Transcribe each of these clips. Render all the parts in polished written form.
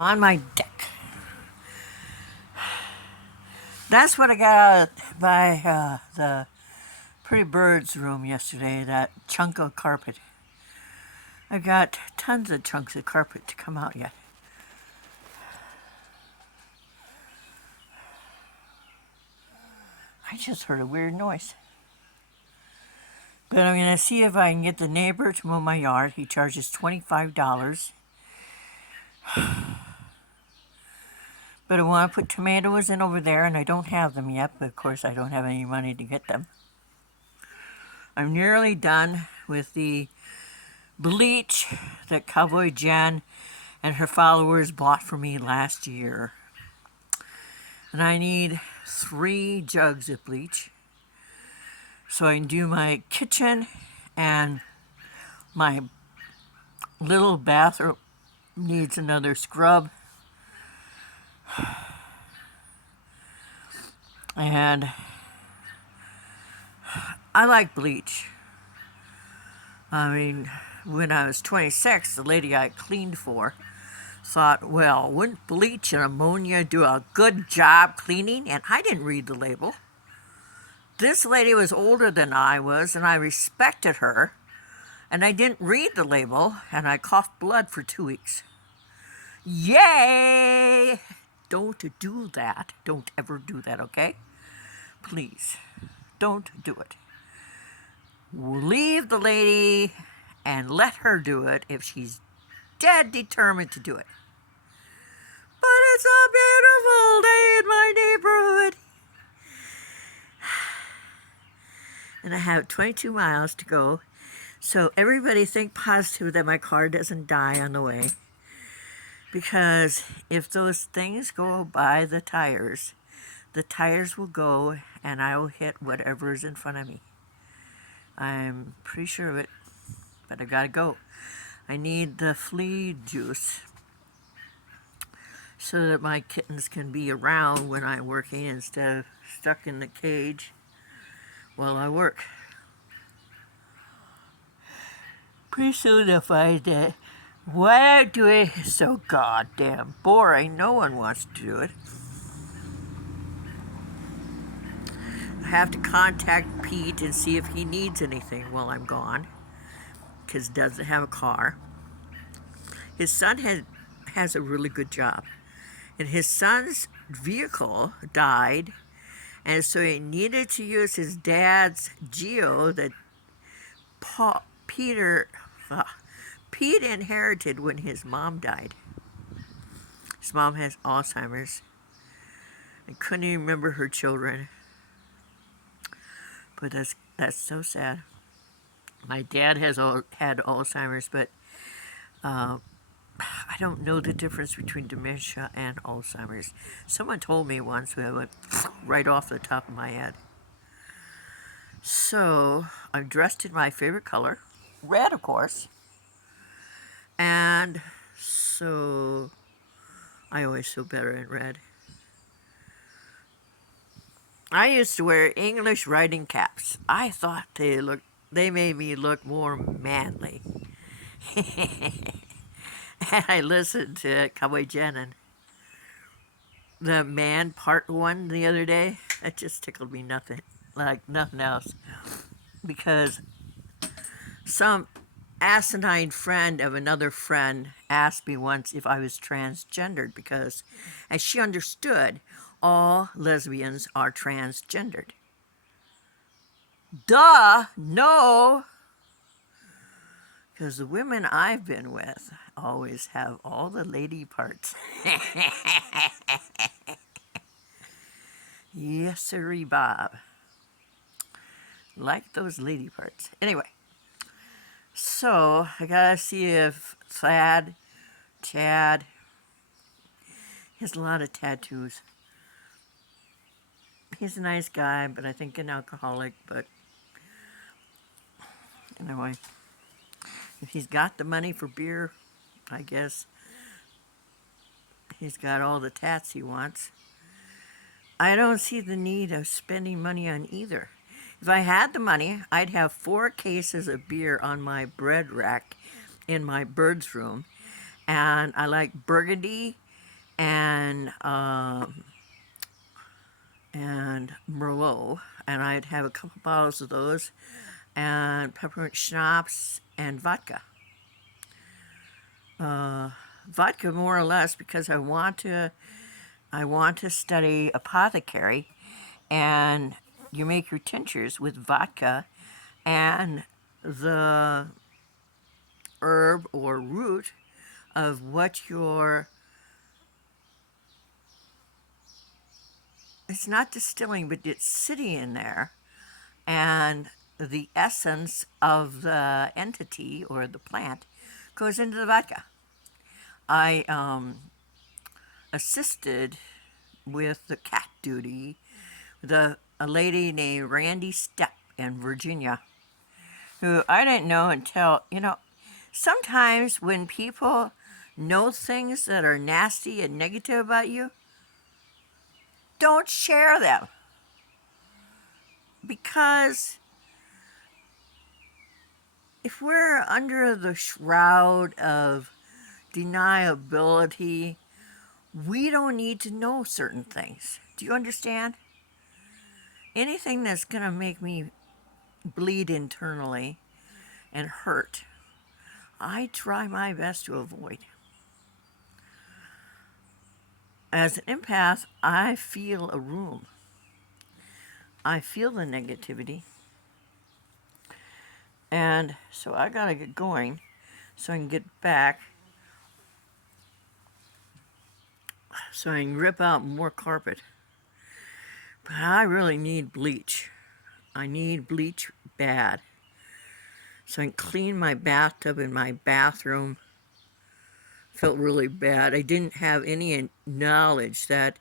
On my deck. That's what I got out by the Pretty Birds room yesterday, that chunk of carpet. I've got tons of chunks of carpet to come out yet. I just heard a weird noise. But I'm going to see if I can get the neighbor to mow my yard. He charges $25. But I want to put tomatoes in over there, and I don't have them yet, but of course I don't have any money to get them. I'm nearly done with the bleach that Cowboy Jen and her followers bought for me last year. And I need 3 jugs of bleach so I can do my kitchen, and my little bathroom needs another scrub. And I like bleach. I mean, when I was 26, the lady I cleaned for thought, well, wouldn't bleach and ammonia do a good job cleaning? And I didn't read the label. This lady was older than I was, and I respected her, and I didn't read the label, and I coughed blood for 2 weeks. Yay! Don't do that. Don't ever do that, okay? Please, don't do it. Leave the lady and let her do it if she's dead determined to do it. But it's a beautiful day in my neighborhood. And I have 22 miles to go. So everybody think positive that my car doesn't die on the way. Because if those things go by the tires will go and I will hit whatever is in front of me. I'm pretty sure of it, but I gotta go. I need the flea juice so that my kittens can be around when I'm working instead of stuck in the cage while I work. Pretty soon they'll find that what I'm doing is so goddamn boring, no one wants to do it. I have to contact Pete and see if he needs anything while I'm gone, because he doesn't have a car. His son has a really good job, and his son's vehicle died, and so he needed to use his dad's Geo that Pete inherited when his mom died. His mom has Alzheimer's and couldn't even remember her children. But that's so sad. My dad had Alzheimer's, but I don't know the difference between dementia and Alzheimer's. Someone told me once, when I went right off the top of my head. So I'm dressed in my favorite color, red, of course. And so I always feel better in red. I used to wear English riding caps. I thought they made me look more manly. And I listened to Cowboy Jen and the man part 1 the other day. It just tickled me like nothing else. Because some asinine friend of another friend asked me once if I was transgendered, because, as she understood, all lesbians are transgendered. Duh, no! Because the women I've been with always have all the lady parts. Yes, sirree, Bob. Like those lady parts. Anyway, so I gotta see if Chad, he has a lot of tattoos. He's a nice guy, but I think an alcoholic. But anyway, if he's got the money for beer, I guess he's got all the tats he wants. I don't see the need of spending money on either. If I had the money, I'd have 4 cases of beer on my bread rack in my bird's room. And I like Burgundy, and Merlot, and I'd have a couple bottles of those, and peppermint schnapps and vodka. Vodka more or less because I want to study apothecary, and you make your tinctures with vodka and the herb or root of what your, it's not distilling, but it's sitting in there, and the essence of the entity or the plant goes into the vodka. I assisted with the cat duty with a lady named Randy Stepp in Virginia, who I didn't know until, sometimes when people know things that are nasty and negative about you, don't share them. Because if we're under the shroud of deniability, we don't need to know certain things. Do you understand? Anything that's going to make me bleed internally and hurt, I try my best to avoid. As an empath, I feel a room. I feel the negativity. And so I gotta get going so I can get back, so I can rip out more carpet. But I really need bleach. I need bleach bad. So I can clean my bathtub and my bathroom. Felt really bad. I didn't have any knowledge that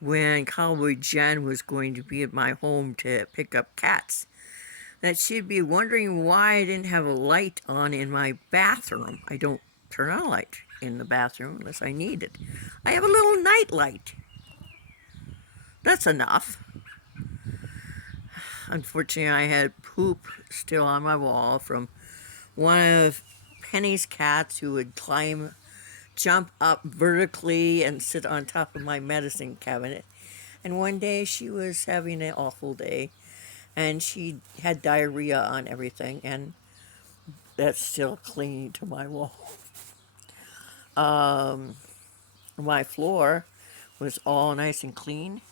when Cowboy Jen was going to be at my home to pick up cats, that she'd be wondering why I didn't have a light on in my bathroom. I don't turn on a light in the bathroom unless I need it. I have a little night light. That's enough. Unfortunately, I had poop still on my wall from one of Penny's cats who would jump up vertically and sit on top of my medicine cabinet. And one day she was having an awful day, and she had diarrhea on everything, and that's still clinging to my wall. My floor was all nice and clean,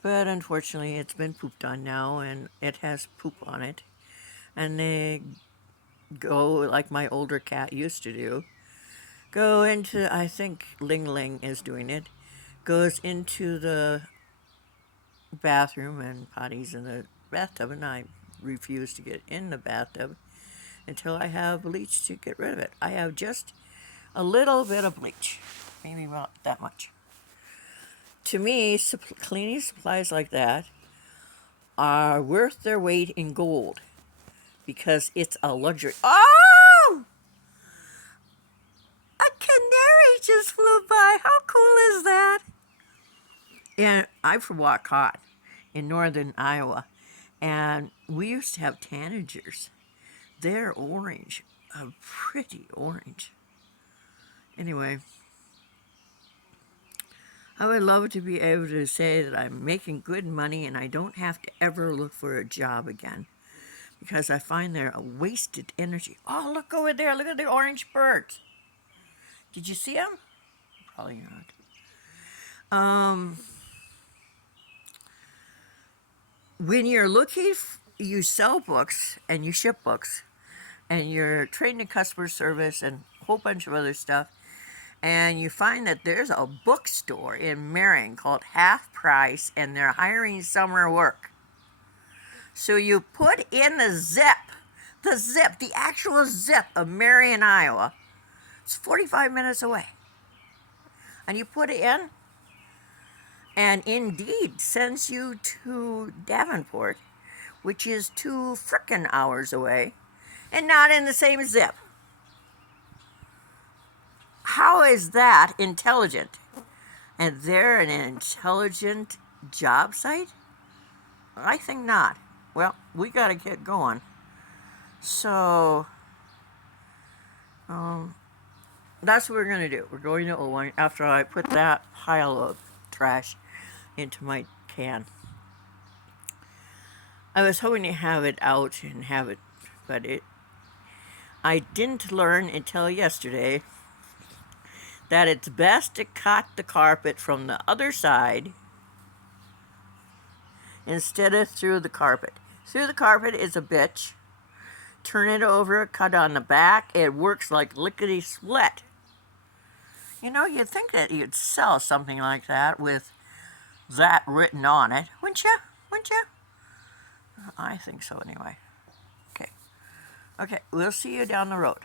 but unfortunately it's been pooped on now, and it has poop on it. And they go, like my older cat used to do, go into, I think Ling Ling is doing it, goes into the bathroom and potties in the bathtub, and I refuse to get in the bathtub until I have bleach to get rid of it. I have just a little bit of bleach, maybe about that much. To me, cleaning supplies like that are worth their weight in gold because it's a luxury. Oh! A canary just flew by. How cool is that? And I'm from Waucott in northern Iowa, and we used to have tanagers. They're orange, a pretty orange. Anyway, I would love to be able to say that I'm making good money and I don't have to ever look for a job again, because I find they're a wasted energy. Oh, look over there. Look at the orange birds. Did you see them? Probably not. When you're looking, you sell books and you ship books, and you're trained in customer service and a whole bunch of other stuff, and you find that there's a bookstore in Marion called Half Price, and they're hiring summer work. So you put in the actual zip of Marion, Iowa. It's 45 minutes away. And you put it in, and Indeed sends you to Davenport, which is 2 frickin' hours away, and not in the same zip. How is that intelligent? And they're an intelligent job site? I think not. Well, we gotta get going. So, that's what we're going to do. We're going to Owen after I put that pile of trash into my can. I was hoping to have it out and have it, but I didn't learn until yesterday that it's best to cut the carpet from the other side instead of through the carpet. Through the carpet is a bitch. Turn it over, cut on the back. It works like lickety-split. You know, you'd think that you'd sell something like that with that written on it, wouldn't you? Wouldn't you? I think so anyway. Okay. Okay, we'll see you down the road.